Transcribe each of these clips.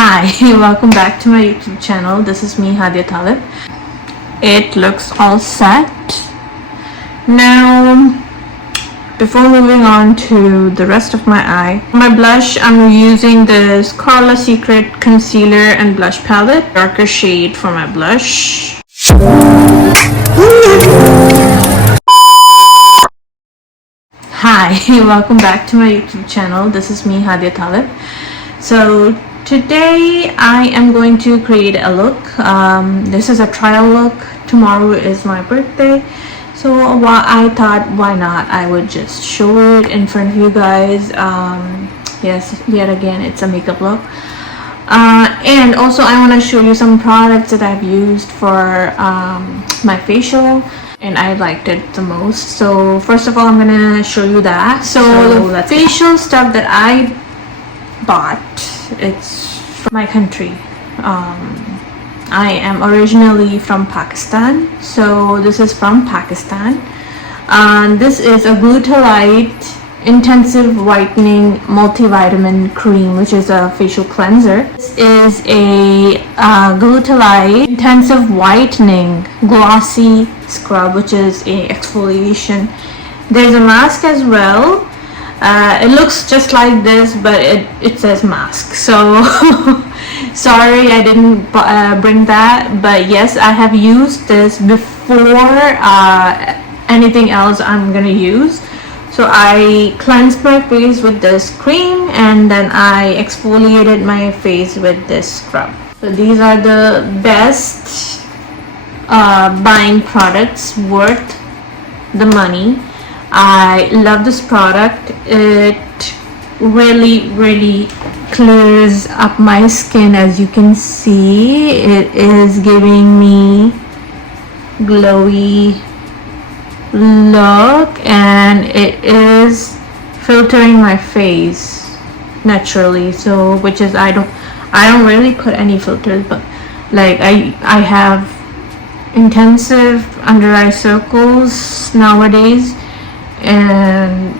Hi, welcome back to my YouTube channel. This is me, Hadia Talib. It looks all set. Now, before moving on to the rest of my eye, my blush, I'm using this Carla Secret Concealer and Blush Palette. Darker shade for my blush. Hi, welcome back to my YouTube channel. This is me, Hadia Talib. So today I am going to create a look. This is a trial look. Tomorrow is my birthday, so I thought why not I would just show it in front of you guys. Yes, yet again it's a makeup look. And also I want to show you some products that I've used for my facial and I liked it the most. So first of all, I'm gonna show you that. So the facial stuff that I bought, it's from my country. I am originally from Pakistan, so this is from Pakistan. This is a Glutalite Intensive Whitening Multivitamin Cream, which is a facial cleanser. This is a Glutalite Intensive Whitening Glossy Scrub, which is a exfoliation. There's a mask as well. It looks just like this, but it says mask, so sorry I didn't bring that, but yes, I have used this before anything else I'm gonna use. So I cleansed my face with this cream and then I exfoliated my face with this scrub. So these are the best buying products, worth the money. I love this product. It really clears up my skin. As you can see, it is giving me glowy look and it is filtering my face naturally, so which is I don't really put any filters, but like I have intensive under eye circles nowadays, and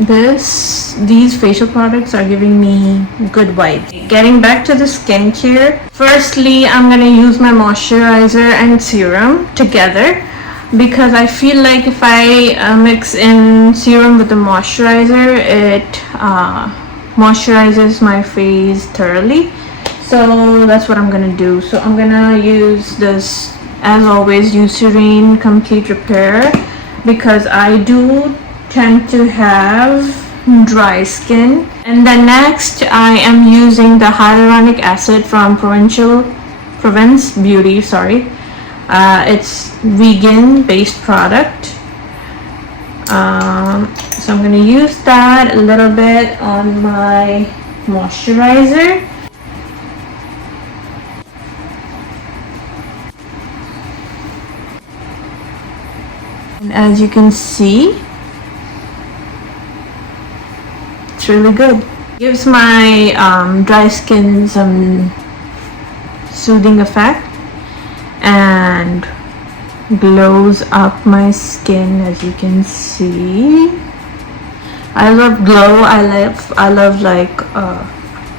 these facial products are giving me good vibes. Getting back to the skincare, firstly I'm gonna use my moisturizer and serum together because I feel like if I mix in serum with the moisturizer, it moisturizes my face thoroughly. So that's what I'm gonna do. So I'm gonna use this, as always, Eucerin Complete Repair, because I do tend to have dry skin. And then next I am using the hyaluronic acid from Provence Beauty, sorry. It's vegan based product. So I'm going to use that a little bit on my moisturizer. And as you can see, it's really good. Gives my dry skin some soothing effect and glows up my skin, as you can see. I love glow. I love like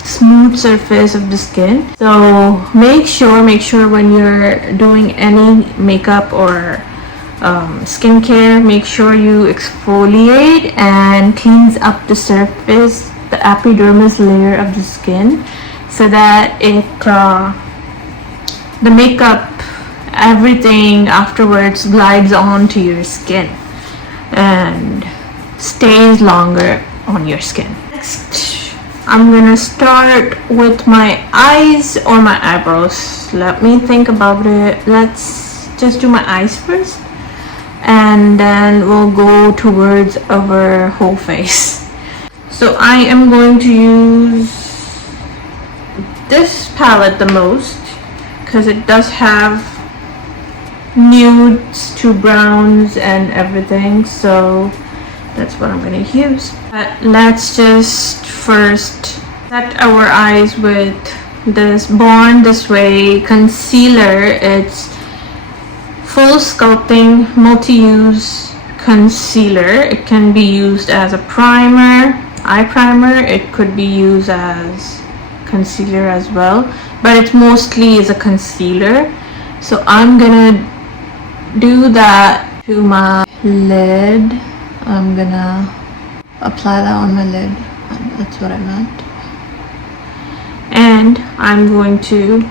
smooth surface of the skin. So make sure when you're doing any makeup or skincare, make sure you exfoliate and cleans up the surface, the epidermis layer of the skin, so that it the makeup, everything afterwards glides onto your skin and stays longer on your skin. Next, I'm gonna start with my eyes or my eyebrows. Let me think about it. Let's just do my eyes first, and then we'll go towards our whole face. So I am going to use this palette the most because it does have nudes to browns and everything, so that's what I'm going to use. But let's just first set our eyes with this Born This Way concealer. It's full sculpting multi-use concealer. It can be used as a primer, eye primer. It could be used as concealer as well, but it mostly is a concealer. So I'm gonna do that to my lid. I'm gonna apply that on my lid. That's what I meant. And I'm going to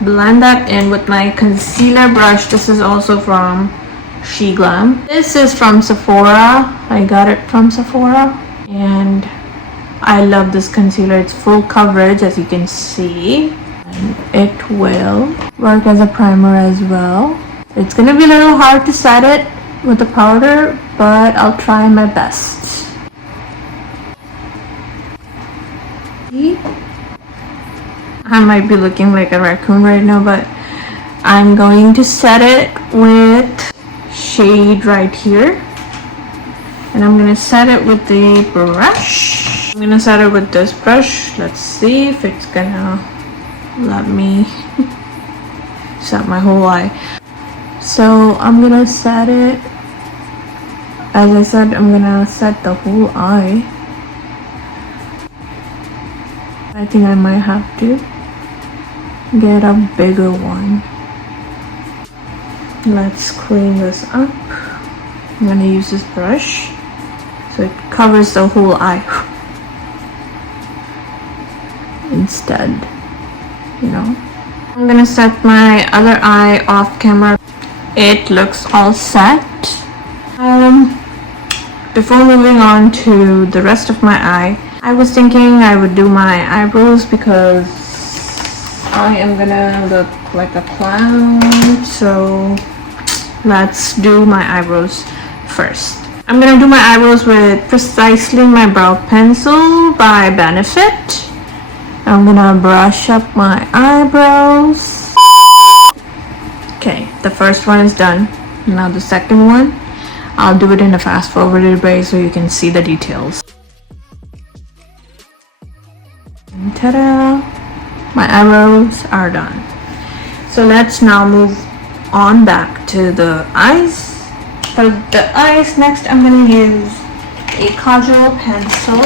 blend that in with my concealer brush. This is also from Glam. This is from Sephora. I got it from Sephora, and I love this concealer. It's full coverage, as you can see, and it will work as a primer as well. It's gonna be a little hard to set it with the powder, but I'll try my best. I might be looking like a raccoon right now, but I'm going to set it with shade right here, and I'm gonna set it with the brush. I'm gonna set it with this brush. Let's see if it's gonna let me set my whole eye. So I'm gonna set it, as I said, I'm gonna set the whole eye. I think I might have to get a bigger one. Let's clean this up. I'm gonna use this brush so it covers the whole eye instead, you know. I'm gonna set my other eye off camera. It looks all set. Before moving on to the rest of my eye, I was thinking I would do my eyebrows because I am gonna look like a clown. So let's do my eyebrows first. I'm gonna do my eyebrows with Precisely My Brow Pencil by Benefit. I'm gonna brush up my eyebrows. Okay, the first one is done. Now the second one, I'll do it in a fast forwarded way so you can see the details. And ta-da! My eyebrows are done. So let's now move on back to the eyes. For the eyes, next I'm going to use a kajal pencil.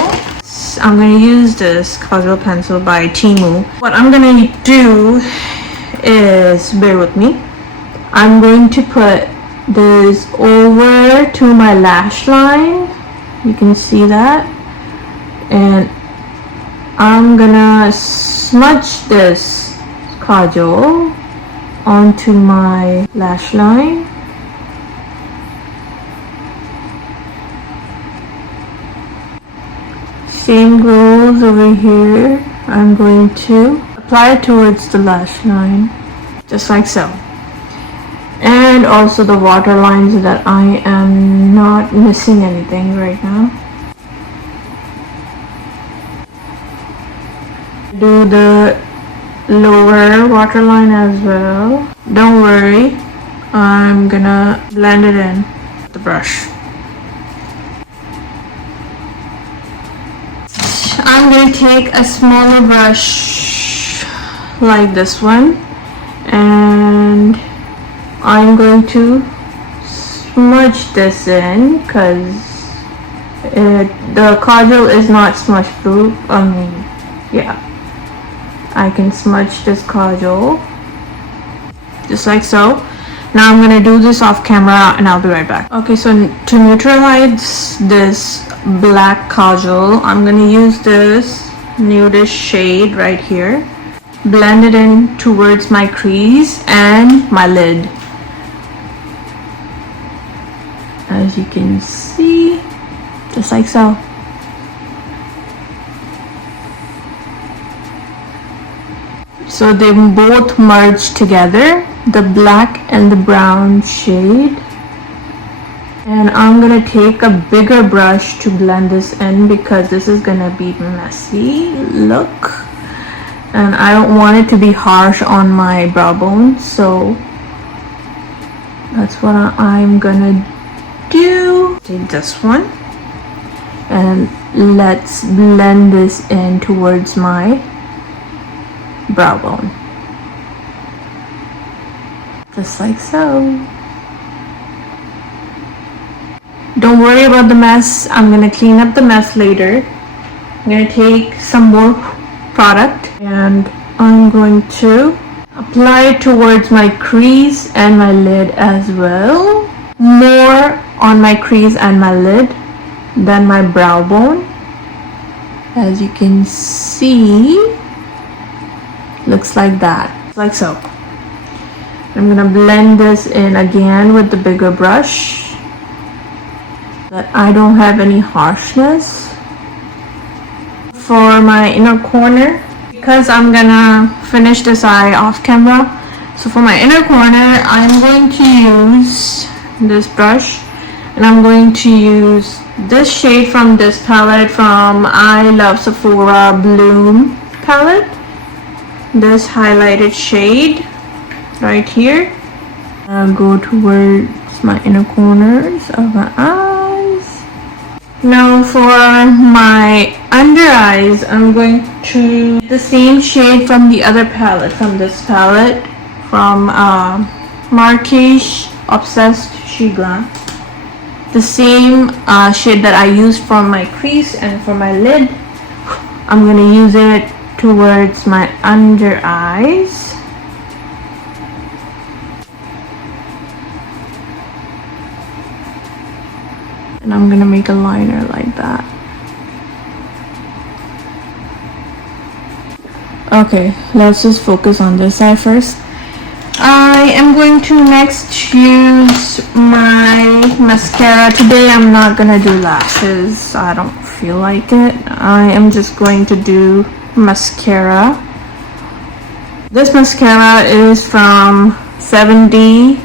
I'm going to use this kajal pencil by Temu. What I'm going to do is, bear with me, I'm going to put this over to my lash line. You can see that. And I'm gonna smudge this kajal onto my lash line. Same goes over here. I'm going to apply it towards the lash line, just like so. And also the water line so that I am not missing anything right now. Do the lower waterline as well. Don't worry, I'm gonna blend it in with the brush. I'm gonna take a smaller brush like this one, and I'm going to smudge this in because the kajal is not smudge proof. Yeah. I can smudge this kajal just like so. Now I'm gonna do this off camera and I'll be right back. Okay, so to neutralize this black kajal, I'm gonna use this nudish shade right here. Blend it in towards my crease and my lid. As you can see, just like so. So they both merge together, the black and the brown shade. And I'm gonna take a bigger brush to blend this in because this is gonna be messy look. And I don't want it to be harsh on my brow bone, so that's what I'm gonna do. Take this one and let's blend this in towards my brow bone, just like so. Don't worry about the mess. I'm gonna clean up the mess later. I'm gonna take some more product, and I'm going to apply it towards my crease and my lid as well. More on my crease and my lid than my brow bone. As you can see, looks like that, like so. I'm gonna blend this in again with the bigger brush, that I don't have any harshness. For my inner corner, because I'm gonna finish this eye off camera, so for my inner corner I'm going to use this brush, and I'm going to use this shade from this palette, from I Love Sephora Bloom palette, this highlighted shade right here. I'll go towards my inner corners of my eyes. Now for my under eyes, I'm going to use the same shade from the other palette, from this palette, from Marquise Obsessed She Glam. The same shade that I used for my crease and for my lid, I'm going to use it towards my under eyes. And I'm gonna make a liner like that. Okay, let's just focus on this side first. I am going to next use my mascara. Today I'm not gonna do lashes, I don't feel like it. I am just going to do mascara. This mascara is from 7D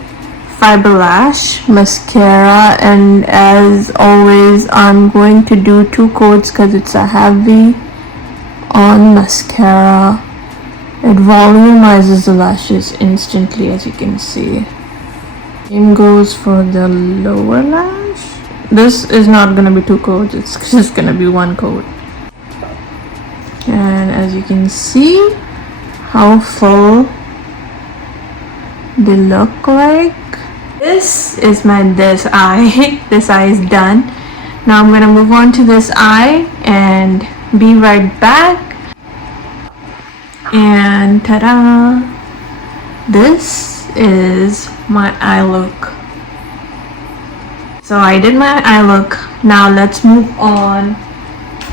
Fiber Lash mascara, and as always I'm going to do 2 coats because it's a heavy on mascara. It volumizes the lashes instantly, as you can see. Same goes for the lower lash. This is not gonna be 2 coats, it's just gonna be 1 coat. And as you can see how full they look like. This is my this eye. This eye is done. Now I'm gonna move on to this eye and be right back. And ta-da! This is my eye look. So I did my eye look. Now let's move on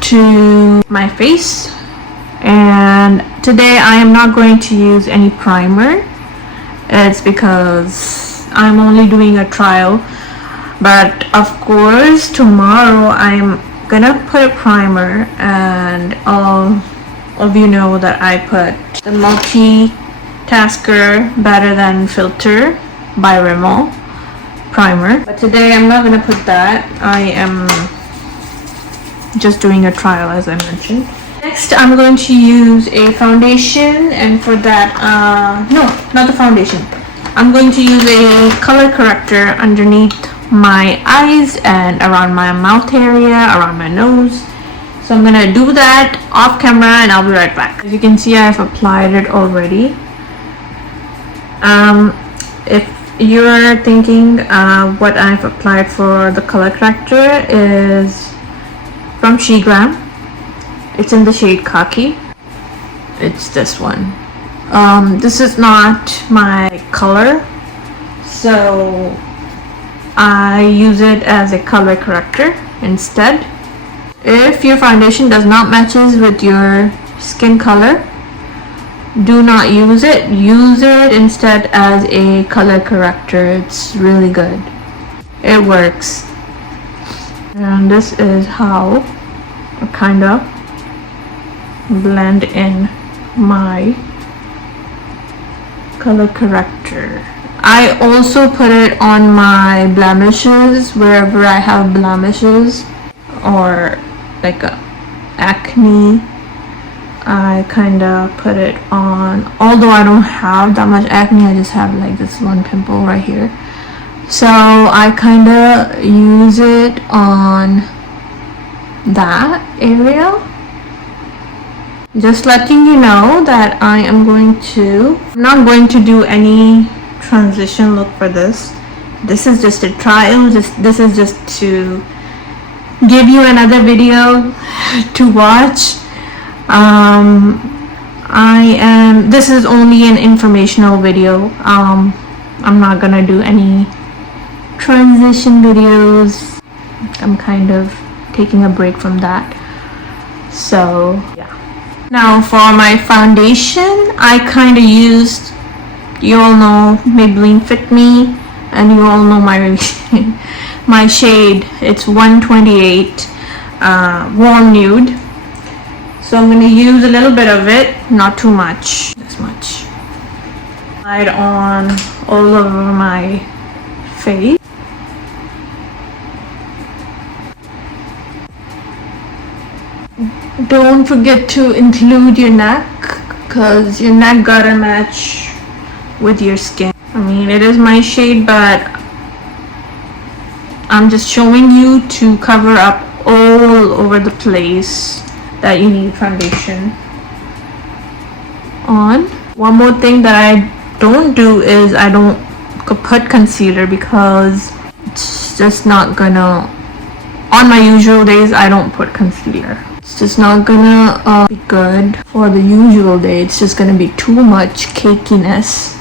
to my face. And today I am not going to use any primer. It's because I'm only doing a trial, but of course tomorrow I'm gonna put a primer, and all of you know that I put the Multitasker Better Than Filter by Rimmel primer, but today I'm not gonna put that. I am just doing a trial, as I mentioned. Next I'm going to use a foundation, and for that no, not the foundation, I'm going to use a color corrector underneath my eyes and around my mouth area, around my nose. So I'm gonna do that off camera and I'll be right back. As you can see, I've applied it already. If you're thinking what I've applied for the color corrector is from GRWM. It's in the shade Khaki. It's this one. This is not my color, so I use it as a color corrector instead. If your foundation does not matches with your skin color, do not use it. Use it instead as a color corrector. It's really good. It works. And this is how I kind of blend in my color corrector. I also put it on my blemishes, wherever I have blemishes or like acne. I kind of put it on, although I don't have that much acne, I just have like this one pimple right here, so I kind of use it on that area. Just letting you know that I'm not going to do any transition look for this. This is just a trial. This is just to give you another video to watch. This is only an informational video. I'm not gonna do any transition videos. I'm kind of taking a break from that. So yeah. Now for my foundation, I kind of used, you all know Maybelline Fit Me, and you all know my my shade. It's 128 warm nude. So I'm going to use a little bit of it, not too much, this much. Apply it on all over my face. Don't forget to include your neck, because your neck gotta match with your skin. I mean, it is my shade, but I'm just showing you to cover up all over the place that you need foundation on. One more thing that I don't do is I don't put concealer, because it's just not gonna, on my usual days I don't put concealer. It's just not gonna be good for the usual day. It's just gonna be too much cakiness,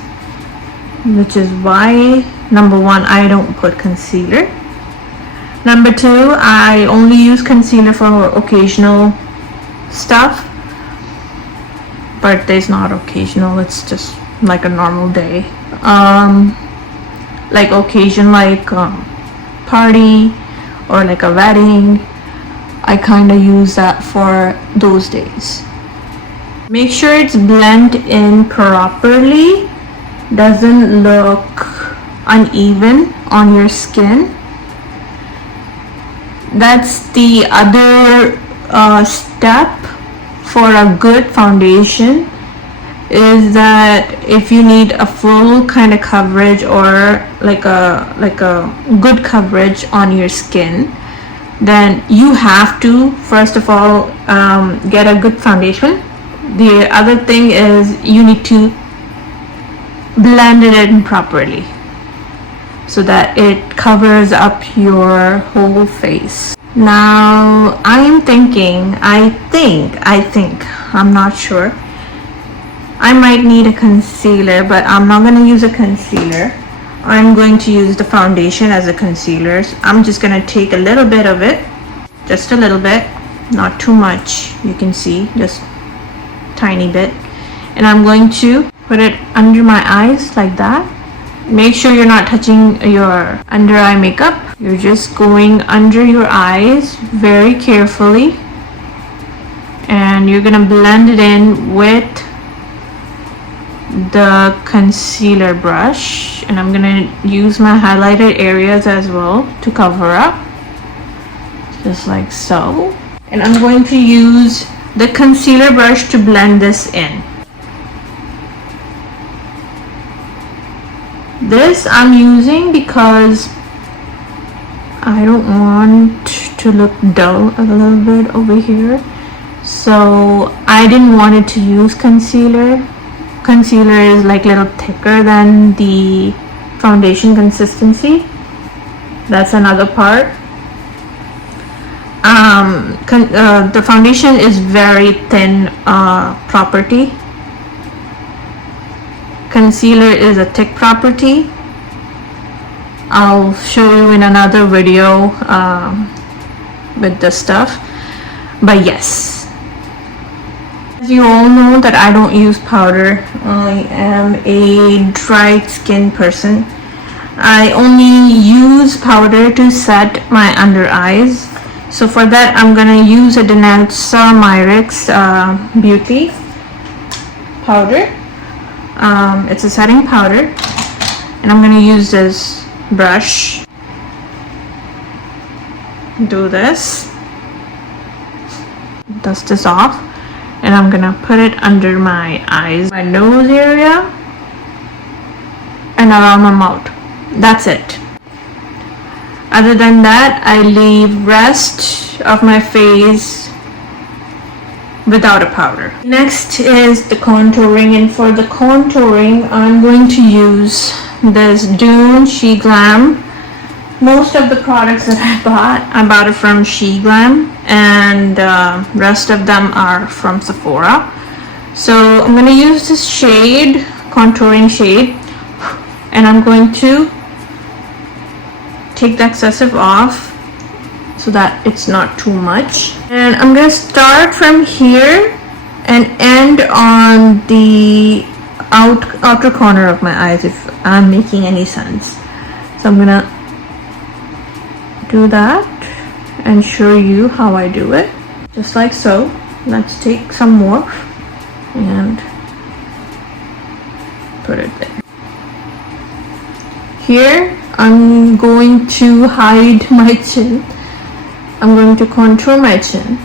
which is why, number one, I don't put concealer. Number two, I only use concealer for occasional stuff. Birthday's not occasional, it's just like a normal day. Like occasion, like party or like a wedding, I kind of use that for those days. Make sure it's blended in properly, doesn't look uneven on your skin. That's the other step for a good foundation, is that if you need a full kind of coverage, or like a good coverage on your skin, then you have to first of all get a good foundation. The other thing is you need to blend it in properly so that it covers up your whole face. Now I am thinking, I think, I'm not sure, I might need a concealer, but I'm not going to use a concealer. I'm going to use the foundation as a concealer. I'm just going to take a little bit of it, just a little bit, not too much, you can see, just tiny bit, and I'm going to put it under my eyes like that. Make sure you're not touching your under eye makeup. You're just going under your eyes very carefully, and you're gonna blend it in with the concealer brush, and I'm gonna use my highlighted areas as well to cover up, just like so. And I'm going to use the concealer brush to blend this in. This I'm using because I don't want to look dull a little bit over here, so I didn't want it to use concealer. Concealer is like a little thicker than the foundation consistency. That's another part. The foundation is very thin property. Concealer is a thick property. I'll show you in another video with this stuff. But yes, as you all know that I don't use powder. I am a dry skin person. I only use powder to set my under eyes. So for that I'm gonna use a Denatsa Myrix Beauty powder. It's a setting powder, and I'm gonna use this brush, do this, dust this off, and I'm gonna put it under my eyes, my nose area, and around my mouth. That's it. Other than that, I leave rest of my face without a powder. Next is the contouring, and for the contouring I'm going to use this Dune She Glam. Most of the products that I bought it from She Glam, and rest of them are from Sephora. So I'm going to use this shade, contouring shade, and I'm going to take the excessive off so that it's not too much. And I'm going to start from here and end on the outer corner of my eyes, if I'm making any sense. So I'm gonna do that and show you how I do it, just like so. Let's take some more and put it there. Here I'm going to hide my chin. I'm going to contour my chin.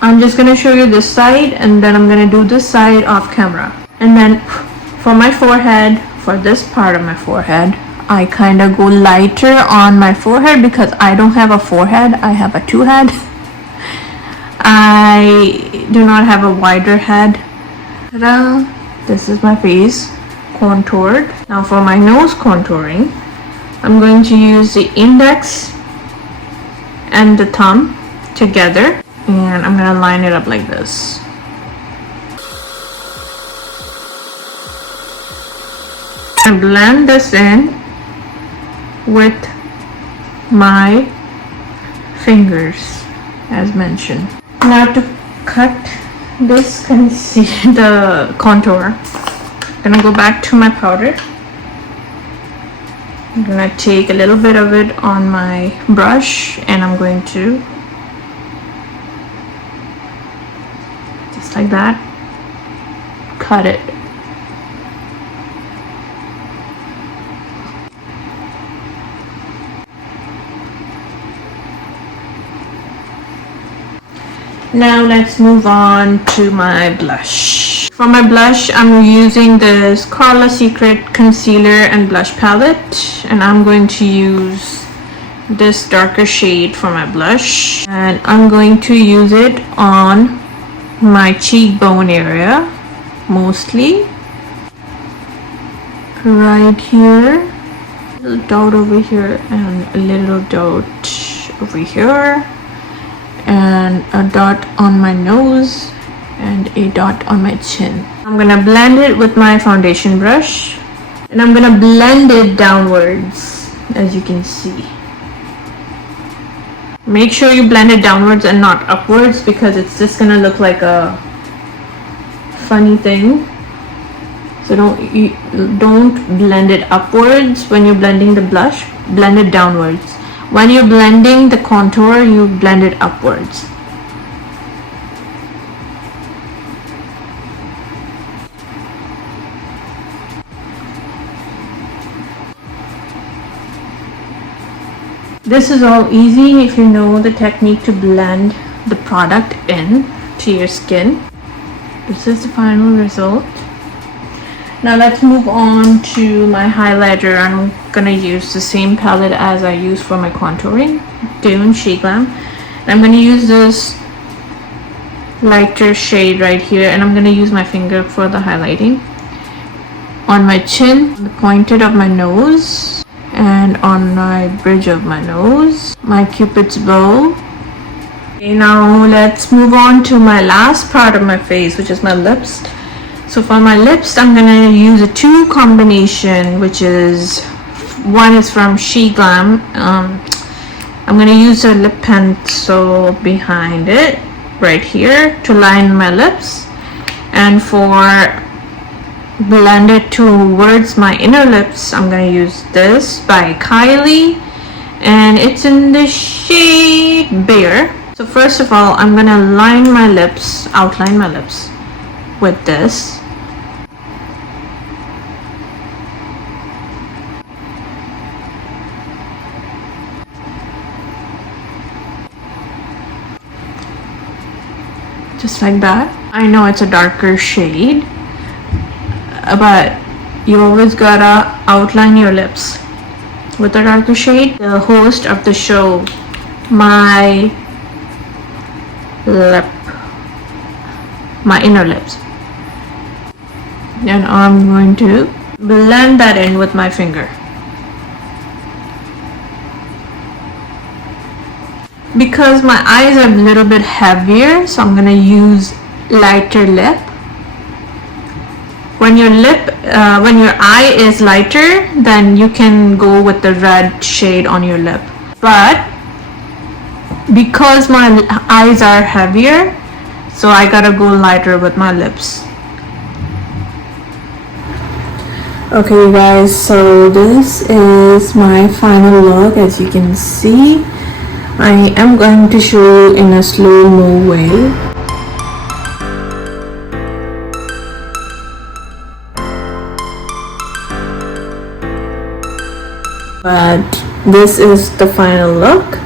I'm just going to show you this side, and then I'm going to do this side off camera. And then for my forehead, for this part of my forehead, I kind of go lighter on my forehead because I don't have a forehead, I have a two head. I do not have a wider head. Ta-da! This is my face contoured. Now for my nose contouring, I'm going to use the index and the thumb together, and I'm gonna line it up like this. And blend this in with my fingers as mentioned. Now to cut this the contour, I'm gonna go back to my powder. I'm gonna take a little bit of it on my brush, and I'm going to, just like that, cut it. Now let's move on to my blush. For my blush, I'm using this Carla Secret concealer and blush palette, and I'm going to use this darker shade for my blush, and I'm going to use it on my cheekbone area mostly, right here, a little dot over here and a little dot over here, and a dot on my nose and a dot on my chin. I'm gonna blend it with my foundation brush, and I'm gonna blend it downwards, as you can see. Make sure you blend it downwards and not upwards, because it's just gonna look like a funny thing. So don't blend it upwards when you're blending the blush, blend it downwards. When you're blending the contour, you blend it upwards. This is all easy if you know the technique to blend the product in to your skin. This is the final result. Now let's move on to my highlighter. I'm gonna use the same palette as I use for my contouring, Dune Shea Glam. And I'm gonna use this lighter shade right here, and I'm gonna use my finger for the highlighting on my chin, the pointed of my nose, and on my bridge of my nose, my cupid's bow. Okay, now let's move on to my last part of my face, which is my lips. So for my lips, I'm gonna use a two combination, which is, one is from Shea Glam. I'm gonna use a lip pencil behind it, right here, to line my lips, and for blend it towards my inner lips, I'm gonna use this by Kylie, and it's in the shade Bear. So first of all, I'm gonna line my lips, outline my lips with this. Just like that. I know it's a darker shade, but you always gotta outline your lips with a darker shade. The host of the show, my inner lips, and I'm going to blend that in with my finger. Because my eyes are a little bit heavier, so I'm gonna use lighter lip. When your eye is lighter, then you can go with the red shade on your lip. But because my eyes are heavier, so I gotta go lighter with my lips. Okay, you guys, so this is my final look. As you can see, I am going to show you in a slow-mo way. But this is the final look.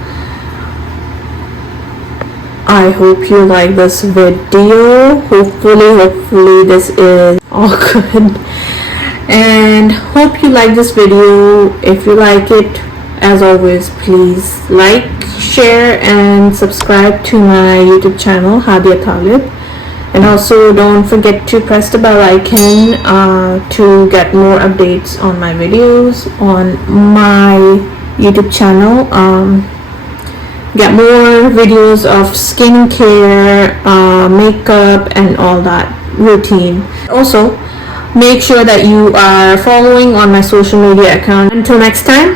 I hope you like this video. Hopefully this is all good. And hope you like this video. If you like it, as always, please like, share and subscribe to my YouTube channel, Hadia Talib. And also don't forget to press the bell icon to get more updates on my videos on my YouTube channel. Get more videos of skincare, makeup and all that routine. Also, make sure that you are following on my social media account. Until next time,